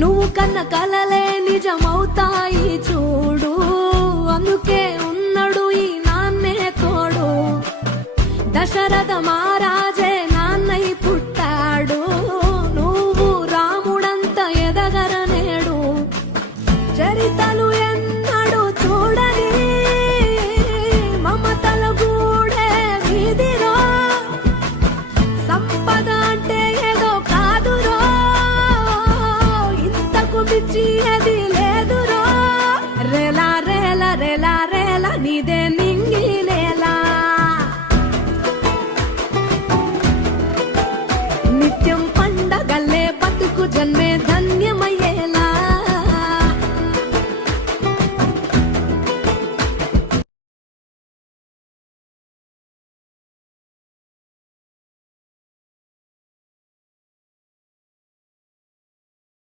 నువ్వు కన్న కలలే నిజమవుతాయి చూడు, అందుకే ఉన్నాడు ఈ నాన్నే తోడు. దశరథ మహారాజే నాన్నై పుట్టాడు, నువ్వు రాముడంత ఎదగరనేడు. చరితలు ఎన్నడు చూడని మమతల గూడే వీధిరో, సంపద అంటే ఏదో కాదురో, ఇంతకు మించి అది